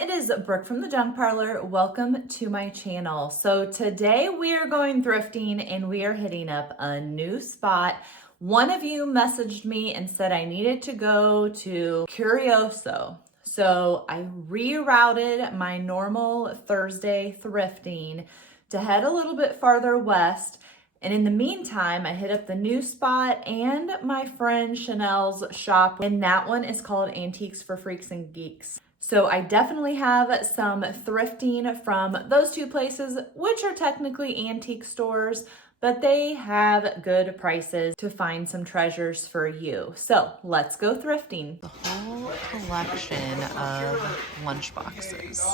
it is Brooke from the Junk Parlor. Welcome to my channel. So today we are going thrifting and we are hitting up a new spot. One of you messaged me and said I needed to go to Curioso. So I rerouted my normal Thursday thrifting to head a little bit farther west. And in the meantime, I hit up the new spot and my friend Chanel's shop, and that one is called Antiques for Freaks and Geeks. So I definitely have some thrifting from those two places, which are technically antique stores, but they have good prices to find some treasures for you. So let's go thrifting. The whole collection of lunch boxes.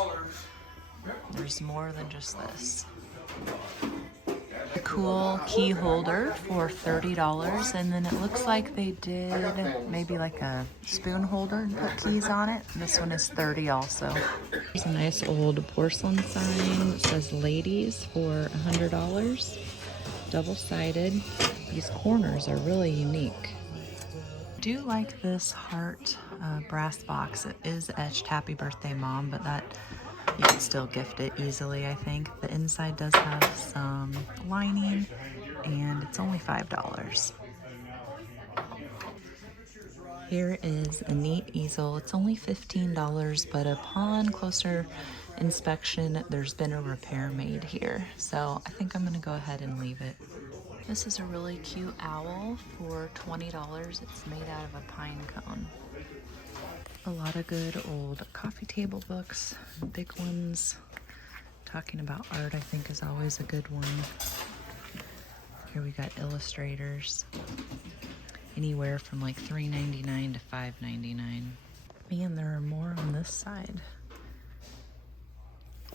There's more than just this. A cool key holder for $30, and then it looks like they did maybe like a spoon holder and put keys on it. This one is $30 also. There's a nice old porcelain sign that says ladies for $100, double-sided. These corners are really unique. I do like this heart brass box. It is etched Happy Birthday Mom, but that you can still gift it easily, I think. The inside does have some lining, and it's only $5. Here is a neat easel. It's only $15, but upon closer inspection, there's been a repair made here. So I think I'm gonna go ahead and leave it. This is a really cute owl for $20. It's made out of a pine cone. A lot of good old coffee table books, big ones. Talking about art, I think, is always a good one. Here we got illustrators. Anywhere from like $3.99 to $5.99. Man, there are more on this side.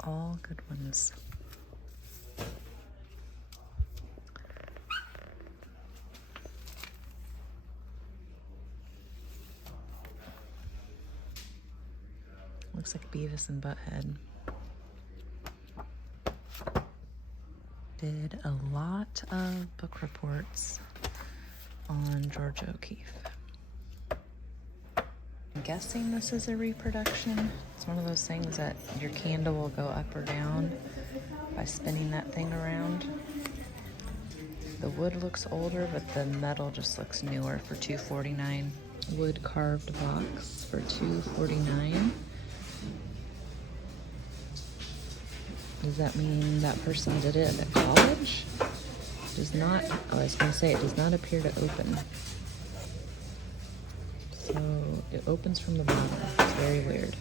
All good ones. Looks like Beavis and Butthead. Did a lot of book reports on George O'Keeffe. I'm guessing this is a reproduction. It's one of those things that your candle will go up or down by spinning that thing around. The wood looks older, but the metal just looks newer for $2.49. Wood carved box for $2.49. Does that mean that person did it at college? Does not, I was going to say, it does not appear to open. So it opens from the bottom. It's very weird.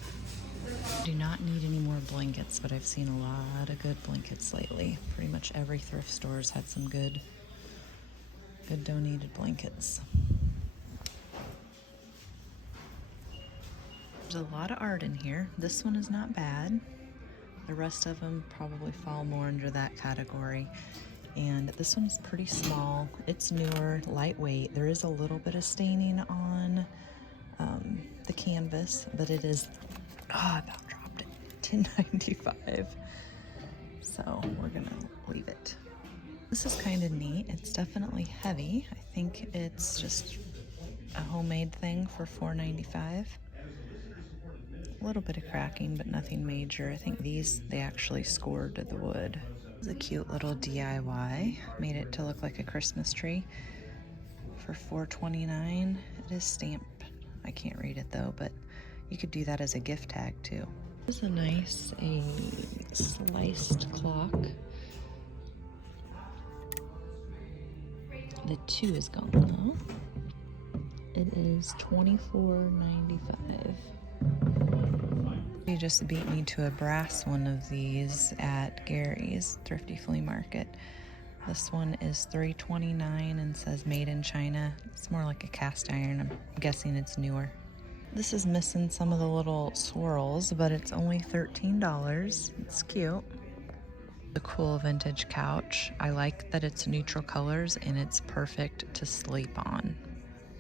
I do not need any more blankets, but I've seen a lot of good blankets lately. Pretty much every thrift store has had some good donated blankets. There's a lot of art in here. This one is not bad. The rest of them probably fall more under that category. And this one's pretty small. It's newer, lightweight. There is a little bit of staining on the canvas, but it is, I about dropped it, $10.95. So we're gonna leave it. This is kind of neat. It's definitely heavy. I think it's just a homemade thing for $4.95. A little bit of cracking, but nothing major. I think these, they actually scored the wood. It's a cute little DIY. Made it to look like a Christmas tree for $4.29. It is stamped. I can't read it though, but you could do that as a gift tag too. This is a sliced clock. The 2 is gone though. It is $24.95. You just beat me to a brass one of these at Gary's Thrifty Flea Market. This one is $3.29 and says made in China. It's more like a cast iron. I'm guessing it's newer. This is missing some of the little swirls, but it's only $13. It's cute. The cool vintage couch. I like that it's neutral colors and it's perfect to sleep on.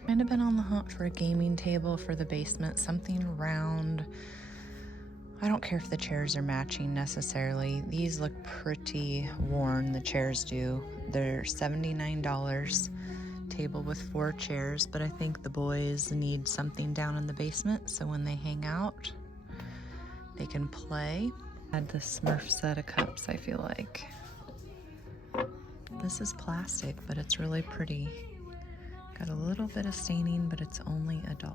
Kind of been on the hunt for a gaming table for the basement, something round. I don't care if the chairs are matching necessarily. These look pretty worn, the chairs do. They're $79, table with 4 chairs, but I think the boys need something down in the basement, so when they hang out, they can play. Had the Smurf set of cups, I feel like. This is plastic, but it's really pretty. Got a little bit of staining, but it's only $1.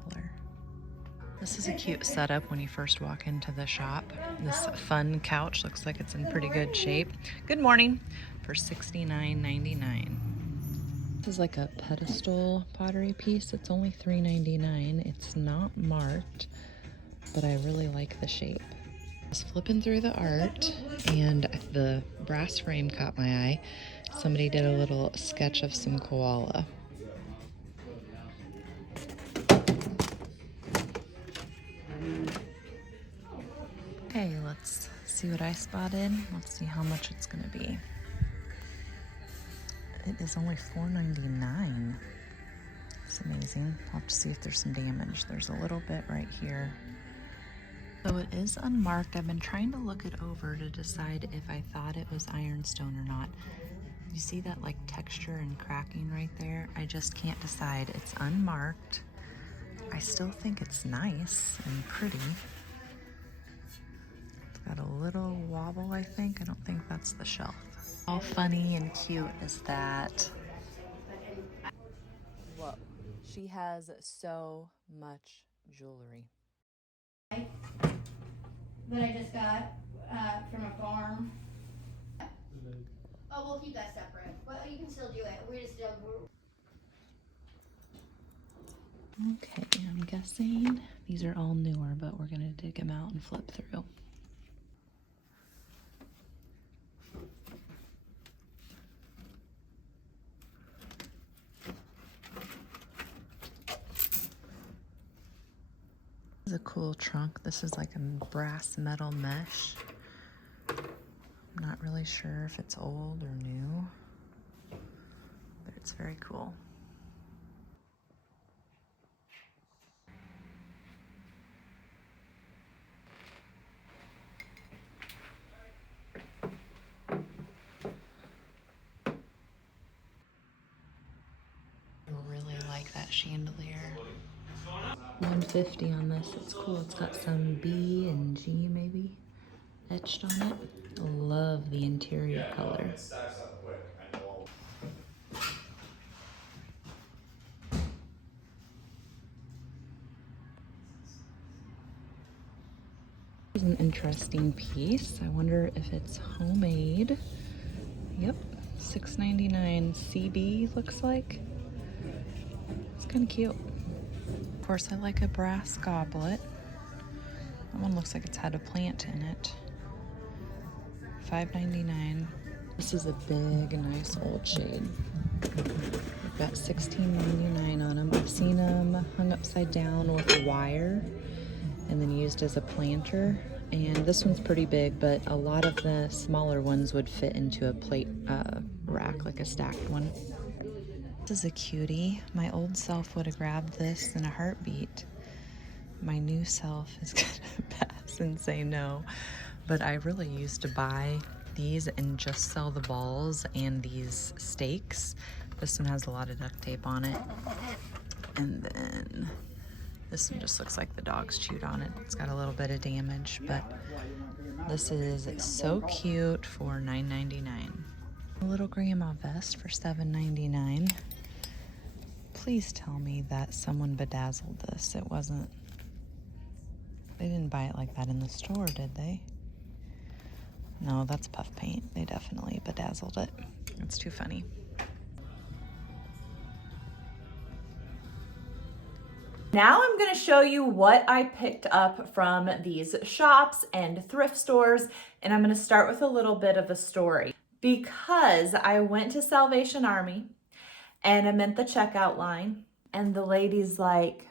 This is a cute setup when you first walk into the shop. This fun couch looks like it's in pretty good shape. Good morning. For $69.99. This is like a pedestal pottery piece. It's only $3.99. It's not marked, but I really like the shape. I was flipping through the art and the brass frame caught my eye. Somebody did a little sketch of some koala. Okay, let's see what I spotted. Let's see how much it's gonna be. It is only $4.99. It's amazing. I'll have to see if there's some damage. There's a little bit right here. So it is unmarked. I've been trying to look it over to decide if I thought it was ironstone or not. You see that like texture and cracking right there? I just can't decide. It's unmarked. I still think it's nice and pretty. It's got a little wobble, I think. I don't think that's the shelf. How funny and cute is that? Whoa, she has so much jewelry. That I just got from a farm. Oh, we'll keep that separate. Well, you can still do it. We just don't. Okay, I'm guessing these are all newer, but we're gonna dig them out and flip through. This is a cool trunk. This is like a brass metal mesh. I'm not really sure if it's old or new, but it's very cool. I really like that chandelier. $150 on this. It's cool. It's got some B and G maybe etched on it. I love the interior color. This is an interesting piece. I wonder if it's homemade. Yep, $6.99 CB looks like. It's kind of cute. Of course, I like a brass goblet. That one looks like it's had a plant in it. $5.99. This is a big, nice old shade. I've got $16.99 on them. I've seen them hung upside down with a wire and then used as a planter. And this one's pretty big, but a lot of the smaller ones would fit into a plate rack, like a stacked one. This is a cutie. My old self would have grabbed this in a heartbeat. My new self is gonna pass and say no. But I really used to buy these and just sell the balls and these stakes. This one has a lot of duct tape on it. And then this one just looks like the dogs chewed on it. It's got a little bit of damage, but this is so cute for $9.99. A little grandma vest for $7.99. Please tell me that someone bedazzled this. It wasn't, they didn't buy it like that in the store, did they? No, that's puff paint. They definitely bedazzled it. It's too funny. Now I'm going to show you what I picked up from these shops and thrift stores, and I'm going to start with a little bit of a story. Because I went to Salvation Army and I'm at the checkout line and the lady's like,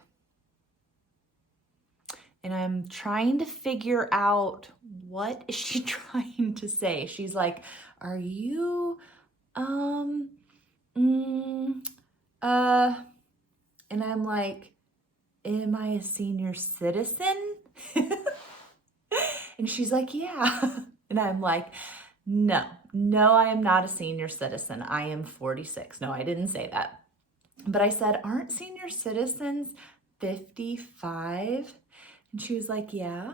and I'm trying to figure out what is she trying to say. She's like, are you, and I'm like, am I a senior citizen? And she's like, yeah. And I'm like, no, I am not a senior citizen. I am 46. No, I didn't say that. But I said, aren't senior citizens 55? And she was like, yeah.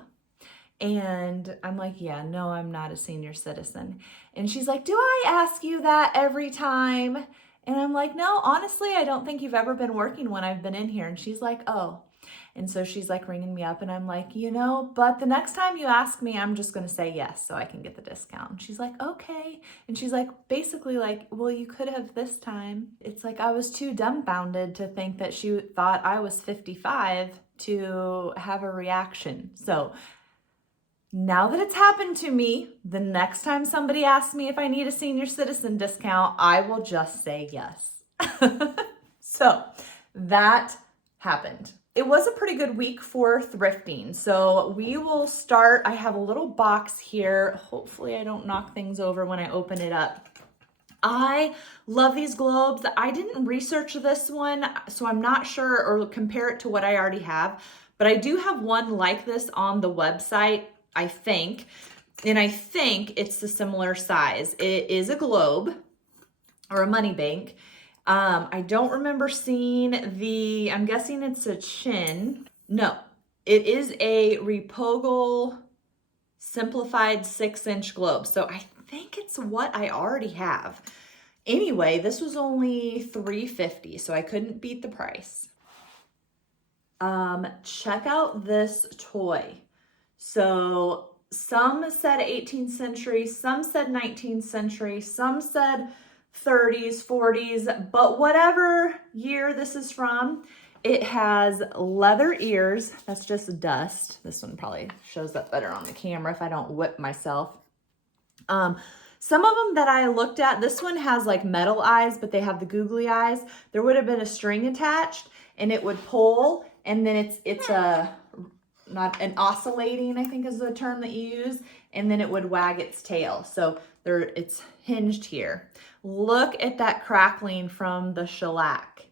And I'm like, yeah, no, I'm not a senior citizen. And she's like, do I ask you that every time? And I'm like, no, honestly, I don't think you've ever been working when I've been in here. And she's like, oh. And so she's like ringing me up and I'm like, but the next time you ask me, I'm just going to say yes so I can get the discount. And she's like, okay. And she's like, basically like, well, you could have this time. It's like, I was too dumbfounded to think that she thought I was 55 to have a reaction. So now that it's happened to me, the next time somebody asks me if I need a senior citizen discount, I will just say yes. So that happened. It was a pretty good week for thrifting. So we will start. I have a little box here. Hopefully I don't knock things over when I open it up. I love these globes. I didn't research this one, so I'm not sure or compare it to what I already have, but I do have one like this on the website, I think, and I think it's a similar size. It is a globe or a money bank. I don't remember seeing I'm guessing it's a chin. No, it is a Repogal simplified 6-inch globe. So I think it's what I already have. Anyway, this was only $3.50, so I couldn't beat the price. Check out this toy. So some said 18th century, some said 19th century, some said 30s, 40s, but whatever year this is from, it has leather ears. That's just dust. This one probably shows up better on the camera if I don't whip myself. Some of them that I looked at, this one has like metal eyes, but they have the googly eyes. There would have been a string attached and it would pull, and then it's not an oscillating, I think is the term that you use, and then it would wag its tail. So it's hinged here. Look at that crackling from the shellac.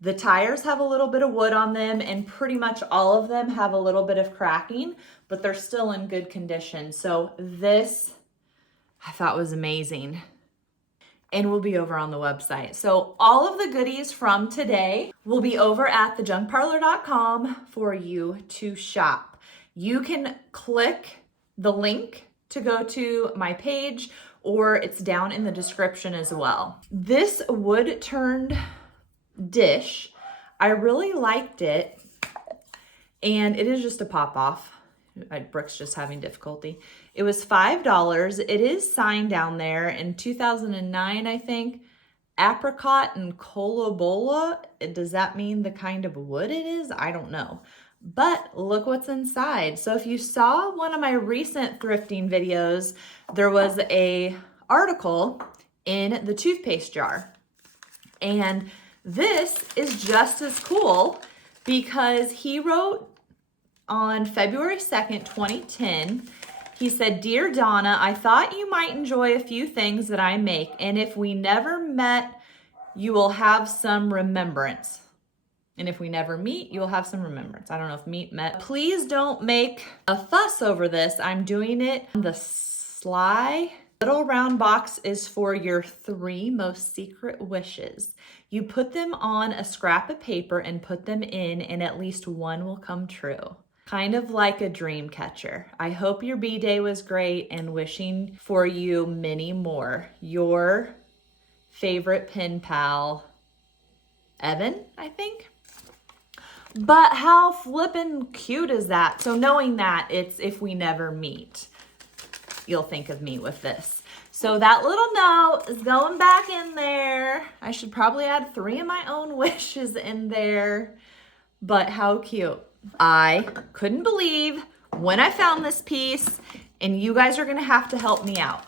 The tires have a little bit of wood on them, and pretty much all of them have a little bit of cracking, but they're still in good condition. So this I thought was amazing, and will be over on the website. So all of the goodies from today will be over at thejunkparlor.com for you to shop. You can click the link to go to my page, or it's down in the description as well. This wood-turned dish, I really liked it, and it is just a pop-off. Brooke's just having difficulty. It was $5. It is signed down there in 2009, I think. Apricot and Colobola. Does that mean the kind of wood it is? I don't know. But look what's inside. So if you saw one of my recent thrifting videos, there was a article in the toothpaste jar. And this is just as cool because he wrote on February 2nd, 2010, he said, "Dear Donna, I thought you might enjoy a few things that I make, and if we never met, you will have some remembrance. And if we never meet, you'll have some remembrance." I don't know if meet met. Please don't make a fuss over this. I'm doing it on the sly. Little round box is for your 3 most secret wishes. You put them on a scrap of paper and put them in, and at least one will come true. Kind of like a dream catcher. I hope your B-Day was great and wishing for you many more. Your favorite pen pal, Evan, I think. But how flippin' cute is that? So knowing that it's if we never meet, you'll think of me with this. So that little note is going back in there. I should probably add 3 of my own wishes in there, but how cute. I couldn't believe when I found this piece, and you guys are gonna have to help me out.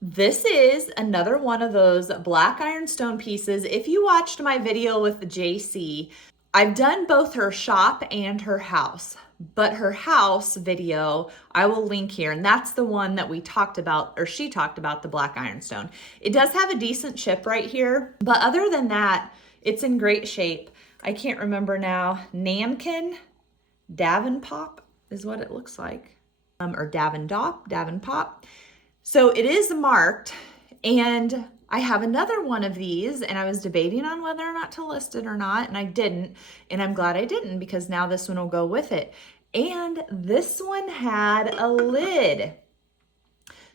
This is another one of those black ironstone pieces. If you watched my video with JC, I've done both her shop and her house, but her house video, I will link here, and that's the one that we talked about, or she talked about, the black ironstone. It does have a decent chip right here, but other than that, it's in great shape. I can't remember now. N Davenpop is what it looks like, or Davenpop. So it is marked, and I have another one of these, and I was debating on whether or not to list it or not, and I didn't, and I'm glad I didn't because now this one will go with it. And this one had a lid.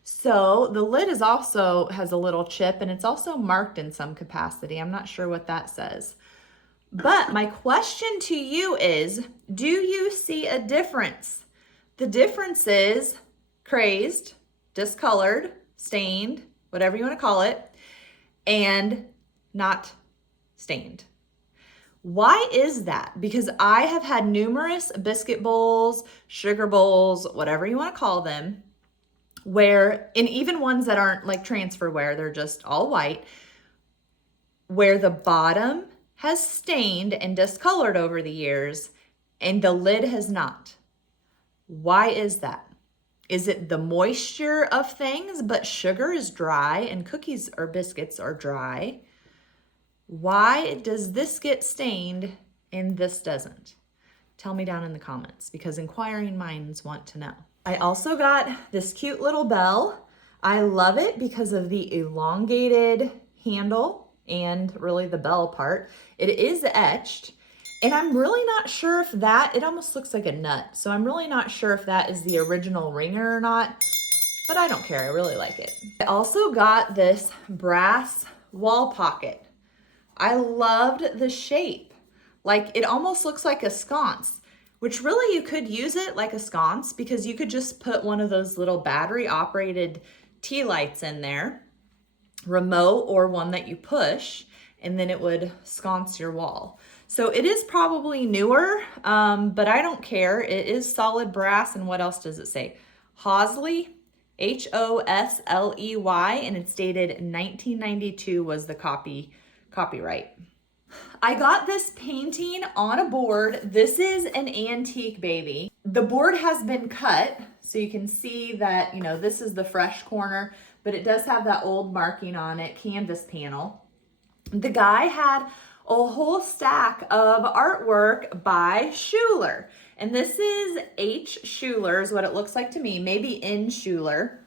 So the lid is also has a little chip, and it's also marked in some capacity. I'm not sure what that says. But my question to you is, do you see a difference? The difference is crazed, discolored, stained, whatever you want to call it, and not stained. Why is that? Because I have had numerous biscuit bowls, sugar bowls, whatever you want to call them, where, and even ones that aren't like transferware, they're just all white, where the bottom has stained and discolored over the years and the lid has not. Why is that? Is it the moisture of things, but sugar is dry and cookies or biscuits are dry? Why does this get stained and this doesn't? Tell me down in the comments, because inquiring minds want to know. I also got this cute little bell. I love it because of the elongated handle and really the bell part. It is etched, and I'm really not sure if that, it almost looks like a nut. So I'm really not sure if that is the original ringer or not, but I don't care. I really like it. I also got this brass wall pocket. I loved the shape. Like, it almost looks like a sconce, which really you could use it like a sconce, because you could just put one of those little battery operated tea lights in there, remote or one that you push, and then it would sconce your wall. So it is probably newer, but I don't care. It is solid brass. And what else does it say? Hosley, Hosley, and it's dated 1992 was the copyright. I got this painting on a board. This is an antique baby. The board has been cut, so you can see that, you know, this is the fresh corner, but it does have that old marking on it, canvas panel. The guy had a whole stack of artwork by Schuler, and this is H. Schuler is what it looks like to me, maybe N. Schuler,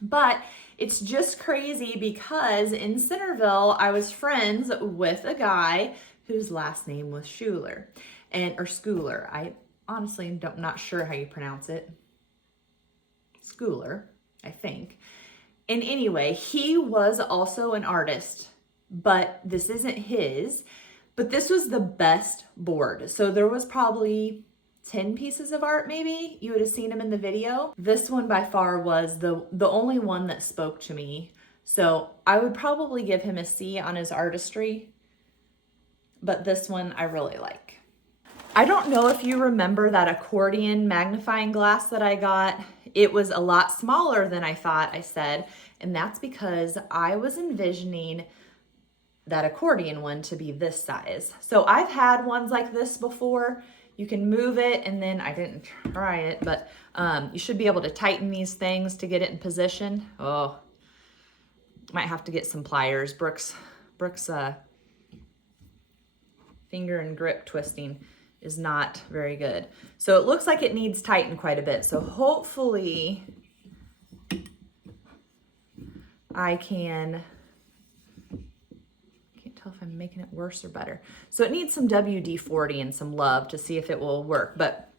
but it's just crazy because in Centerville, I was friends with a guy whose last name was Schuler, or Schooler. I honestly not sure how you pronounce it. Schooler, I think. And anyway, he was also an artist, but this isn't his, but this was the best board. So there was probably 10 pieces of art, maybe. You would have seen him in the video. This one by far was the only one that spoke to me. So I would probably give him a C on his artistry, but this one I really like. I don't know if you remember that accordion magnifying glass that I got. It was a lot smaller than I thought I said, and that's because I was envisioning that accordion one to be this size. So I've had ones like this before. You can move it, and then I didn't try it, but you should be able to tighten these things to get it in position. Oh, might have to get some pliers. Brooke's finger and grip twisting is not very good. So it looks like it needs tightened quite a bit. So hopefully I can't tell if I'm making it worse or better. So it needs some WD-40 and some love to see if it will work. But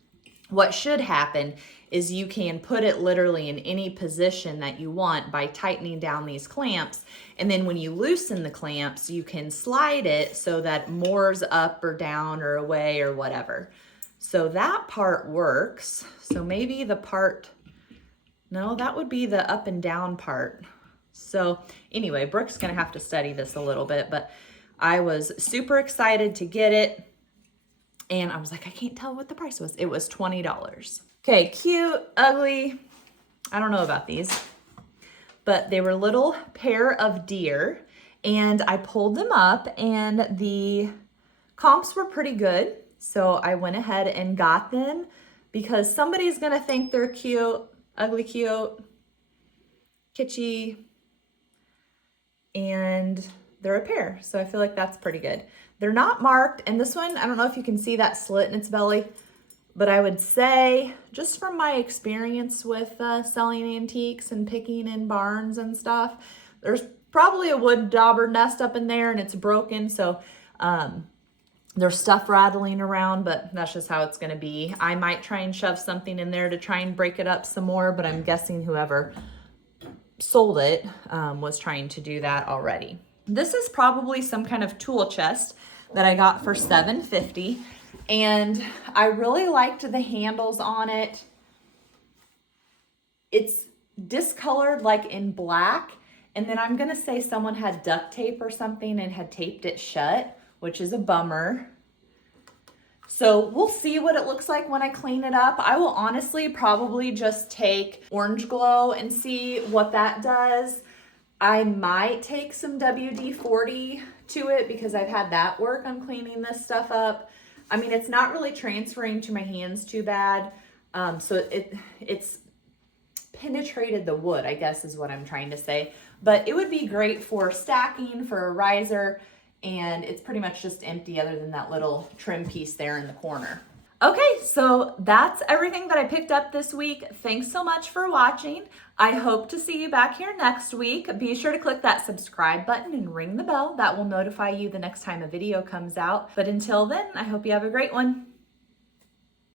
what should happen is you can put it literally in any position that you want by tightening down these clamps. And then when you loosen the clamps, you can slide it so that more's up or down or away or whatever. So that part works. So maybe the part, no, that would be the up and down part. So anyway, Brooke's gonna have to study this a little bit, but I was super excited to get it. And I was like, I can't tell what the price was. It was $20. Okay, cute, ugly. I don't know about these, but they were little pair of deer, and I pulled them up and the comps were pretty good. So I went ahead and got them because somebody's gonna think they're cute, ugly cute, kitschy, and they're a pair. So I feel like that's pretty good. They're not marked, and this one, I don't know if you can see that slit in its belly, but I would say, just from my experience with selling antiques and picking in barns and stuff, there's probably a wood dauber nest up in there and it's broken. So There's stuff rattling around, but that's just how it's gonna be. I might try and shove something in there to try and break it up some more, but I'm guessing whoever sold it was trying to do that already. This is probably some kind of tool chest that I got for $7.50, and I really liked the handles on it. It's discolored like in black, and then I'm gonna say someone had duct tape or something and had taped it shut, which is a bummer. So we'll see what it looks like when I clean it up. I will honestly probably just take Orange Glow and see what that does. I might take some WD-40 to it because I've had that work on cleaning this stuff up. I mean, it's not really transferring to my hands too bad. So it's penetrated the wood, I guess is what I'm trying to say. But it would be great for stacking, for a riser, and it's pretty much just empty other than that little trim piece there in the corner. Okay, so that's everything that I picked up this week. Thanks so much for watching. I hope to see you back here next week. Be sure to click that subscribe button and ring the bell. That will notify you the next time a video comes out. But until then, I hope you have a great one.